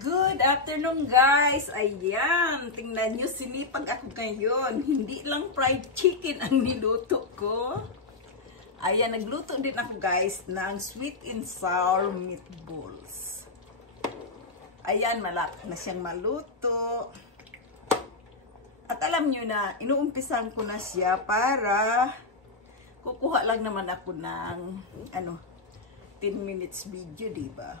Good afternoon guys! Ayan, tingnan nyo, sinipag ako ngayon. Hindi lang fried chicken ang niluto ko. Ayan, nagluto din ako guys ng sweet and sour meatballs. Ayan, malapit na siyang maluto. At alam nyo na, inuumpisan ko na siya para kukuha lang naman ako ng 10 minutes video, diba?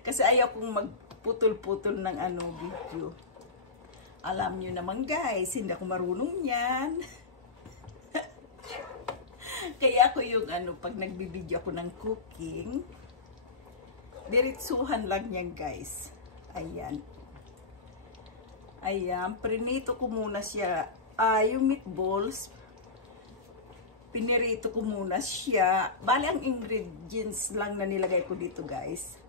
Kasi ayaw kong magputol-putol ng video. Alam nyo naman guys, hindi ako marunong yan. Kaya ako yung pag nagbibideo ako ng cooking, diritsuhan lang yan guys. Ayan. Ayan, prinito ko muna siya. Yung meatballs, pinirito ko muna siya. Bali ang ingredients lang na nilagay ko dito guys.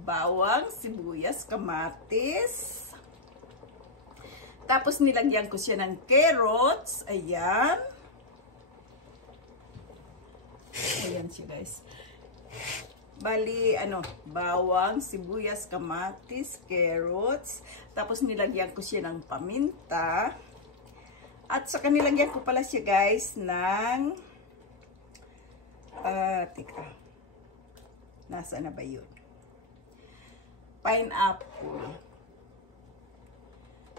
Bawang, sibuyas, kamatis. Tapos nilagyan ko siya ng carrots. Ayan. Ayan siya guys. Bali, bawang, sibuyas, kamatis, carrots. Tapos nilagyan ko siya ng paminta. At saka nilagyan ko pala siya guys ng teka. Nasaan na ba yun? Pineapple.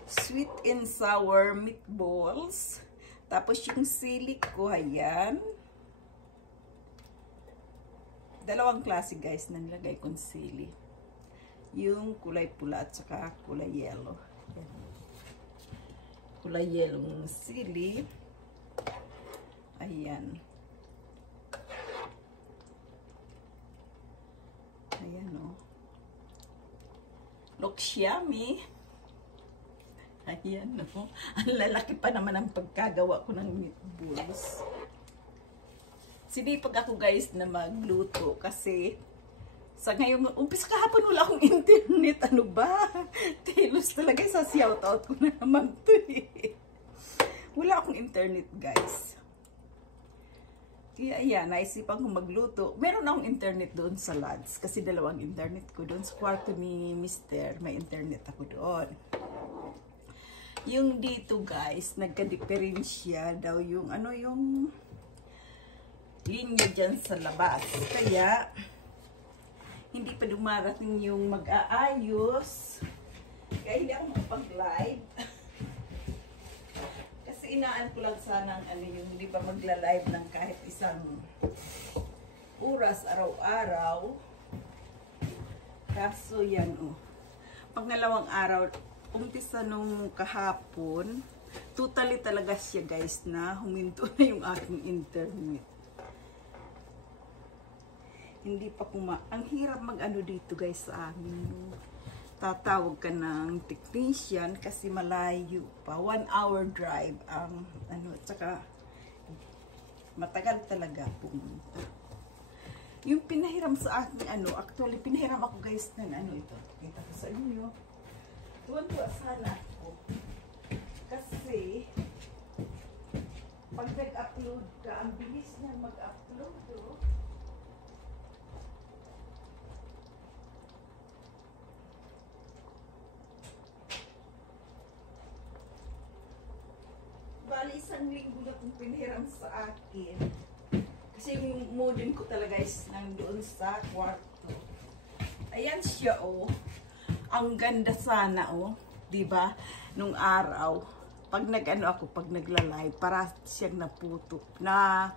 Sweet and sour meatballs. Tapos yung sili ko, ayan. Dalawang klase guys na nilagay kong sili. Yung kulay pula at saka kulay yellow. Ayan. Kulay yellow ng sili. Ayan. Ayan o. Looks yummy. Ayan o. Ang lalaki pa naman ang pagkagawa ko ng meatballs. Sinipag ako guys na magluto kasi sa ngayon, umpis kahapon wala akong internet. Ano ba? Telos talaga sa shoutout ko na naman to eh. Wala akong internet guys. Kaya ayan, naisipan ko magluto. Meron akong internet doon sa Lads. Kasi dalawang internet ko doon. Sa kwarto ni Mister, may internet ako doon. Yung dito guys, nagka-diferensya daw yung yung linya dyan sa labas. Kaya hindi pa dumarating yung mag-aayos. Kaya hindi ako makapag-live. Kasi inaan ko lang sana yung hindi pa magla-live ng kahit isang oras araw-araw. Kaso yan pangalawang araw, umpisa nung kahapon, totally talaga siya guys na huminto na yung aking internet. Hindi pa ang hirap dito guys sa amin. Tatawag ka ng technician kasi malayo pa. 1 hour drive ang tsaka matagal talaga pumunta. Yung pinahiram sa akin actually pinahiram ako guys ng ito. Kita ko sa inyo. Tuwan-tuwa sana ako. Kasi pag nag-upload ka, ang bilis niya mag-upload Bali, isang linggo na kung pinahiram sa akin. Kasi yung modem ko talaga is nandoon sa kwarto. Ayan siya Ang ganda sana diba? Nung araw. Pag pag nagla-live, para siyang naputo. Na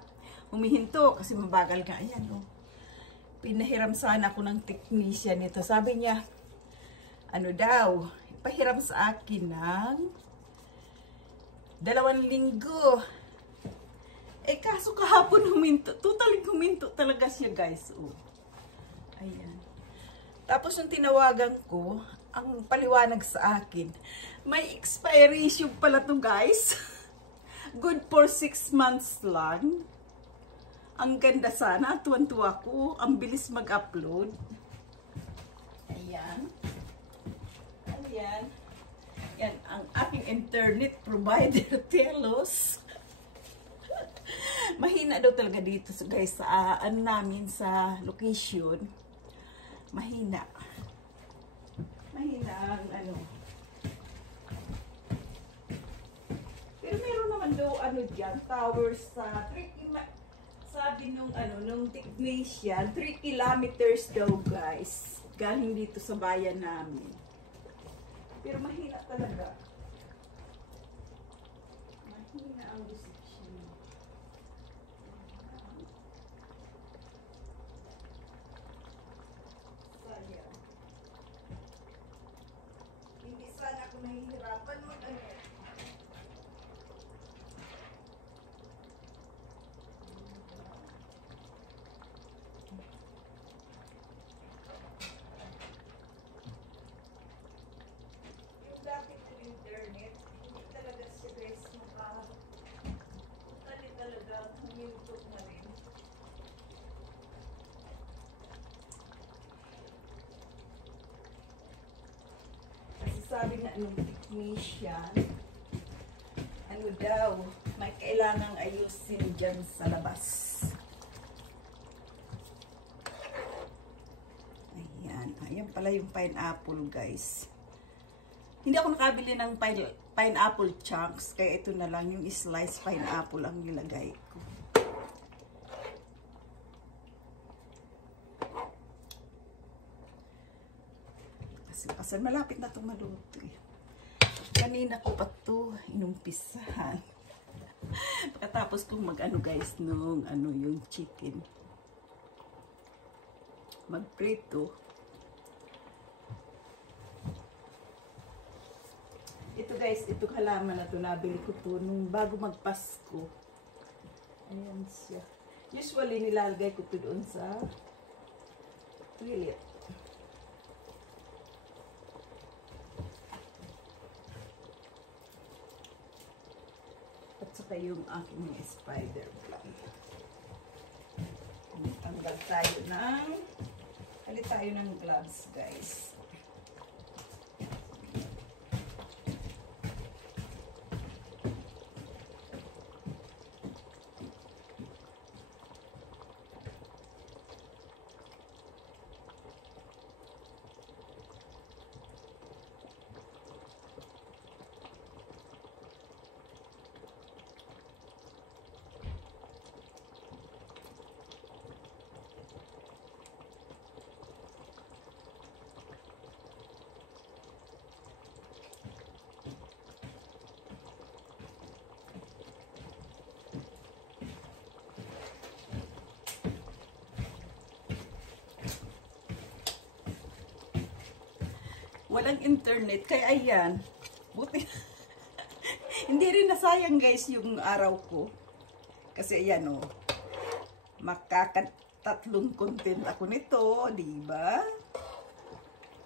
humihinto kasi mabagal ka. Ayan Pinahiram sana ako ng technician nito. Sabi niya, daw, pahiram sa akin ng 2 linggo. Kaso kahapon huminto. Totally huminto talaga siya guys. Ayan. Tapos yung tinawagan ko, ang paliwanag sa akin, may expiration pala to guys. Good for 6 months lang. Ang ganda sana. Tuwan-tuwa ko. Ang bilis mag-upload. Ayan. Ayan. Yan, ang aking internet provider, Telos. Mahina daw talaga dito guys sa namin sa location. Mahina. Mahina ang ano. Pero meron naman daw ano dyan, towers sa 3 sabi nung ano, nung technician, 3 kilometers daw guys. Galing dito sa bayan namin. Pero mahina talaga. Mahina ang reception. Sayang. Hindi sana ako nahihirapan mag-ano. Sabi nga nung technician, ano daw, may kailangang ayusin dyan sa labas. Ayan. Ayan pala yung pineapple, guys. Hindi ako nakabili ng pineapple chunks, kaya ito na lang yung sliced pineapple ang nilagay ko. Kasi malapit na itong maluto eh. Kanina ko pa ito inumpisahan. Pagkatapos kong mag-ano guys, nung ano yung chicken. Magprito. Ito guys, ito halaman na ito. Nabili ko ito nung bago magpasko. Ayan siya. Usually nilalagay ko ito doon sa toilet. Saka yung aking spider plant. Tanggal tayo ng halit tayo ng gloves guys. Walang internet, kaya ayan. Buti. Hindi rin nasayang guys yung araw ko. Kasi ayan o. Makakatatlong content ako nito, diba?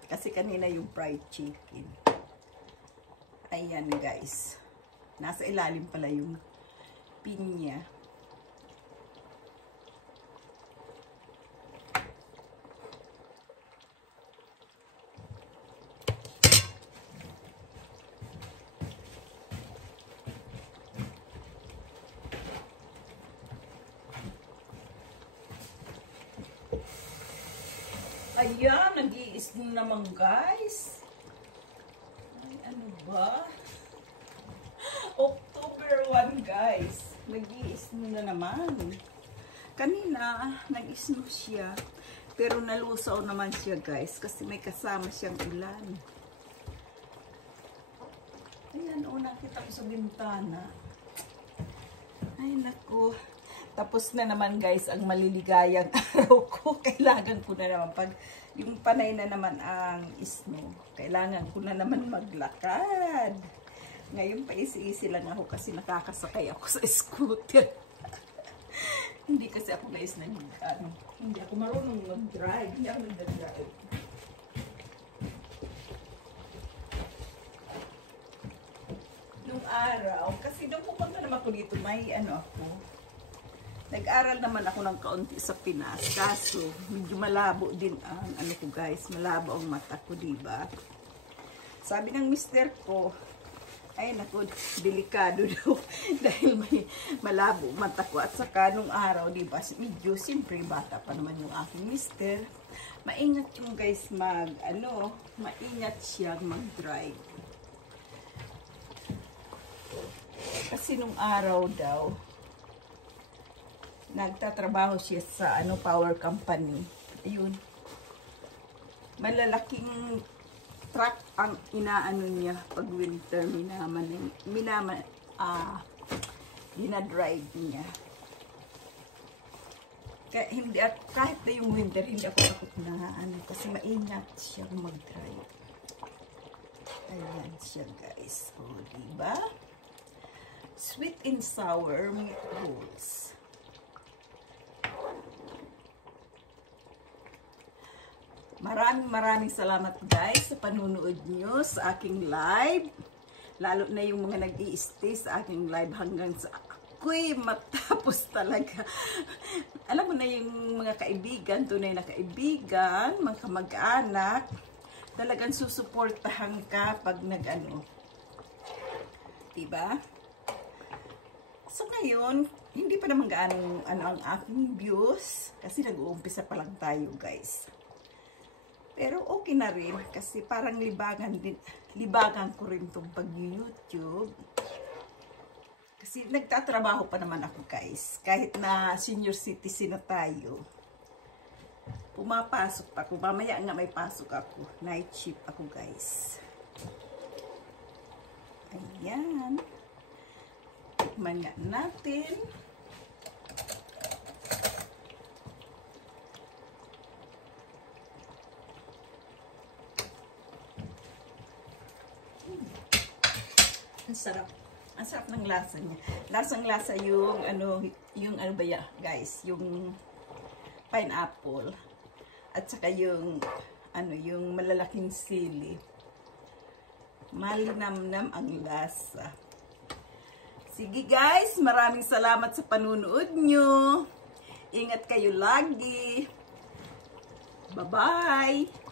Kasi kanina yung fried chicken. Ayan guys. Nasa ilalim pala yung pinya. Ayan, nag-iisno naman guys. Ay, ano ba? October 1 guys. Nag-iisno na naman. Kanina, nag-isno siya. Pero nalusaw naman siya guys. Kasi may kasama siyang ulan. Ayan, nakita ko sa bintana. Ay, naku. Tapos na naman guys ang maliligayang araw ko. Kailangan ko na naman pag yung panay na naman ang isno. Kailangan ko na naman maglakad. Ngayon pa isi-isi lang ako kasi nakakasakay ako sa scooter. Hindi kasi ako guys hindi ako marunong mag-drive. Hindi ako nag-drive. Nung araw, kasi nung pupunta naman ako dito, may ako. Nag-aral naman ako ng kaunti sa Pinas, kaso medyo malabo din ang ko guys, malabo ang mata ko, diba? Sabi ng mister ko, Ay naku, delikado daw. Dahil may malabo mata ko. At saka nung araw, diba, medyo siyempre bata pa naman yung aking mister. Maingat yung guys maingat siyang mag-drive. Kasi nung araw daw, nagtatrabaho siya sa power company. Ayun. Malalaking truck ang inaano niya pag winter, dinadrive niya. Kahit na yung winter, hindi ako takot na kasi maingat siyang mag-drive. Ayan siya guys. O, diba? Sweet and sour meatballs. Maraming salamat guys sa panunood nyo sa aking live. Lalo na yung mga nag-i-stay sa aking live hanggang sa ako'y matapos talaga. Alam mo na yung mga kaibigan, tunay na kaibigan, mga kamag-anak, talagang susuportahan ka pag diba? So ngayon, hindi pa naman gaano ang aking views kasi nag-uumpisa pa lang tayo guys. Pero okay na rin kasi parang libagan ko rin itong pag-YouTube. Kasi nagtatrabaho pa naman ako guys. Kahit na senior citizen na tayo. Pumapasok pa ako. Mamaya nga may pasok ako. Night shift ako guys. Ayan. Tikman nga natin. Ang sarap. Ang sarap ng lasa niya. Lasang-lasa yung yung ba ya, guys, yung pineapple at saka yung yung malalaking sili. Malinamnam ang lasa. Sige guys, maraming salamat sa panunood nyo. Ingat kayo lagi. Bye-bye.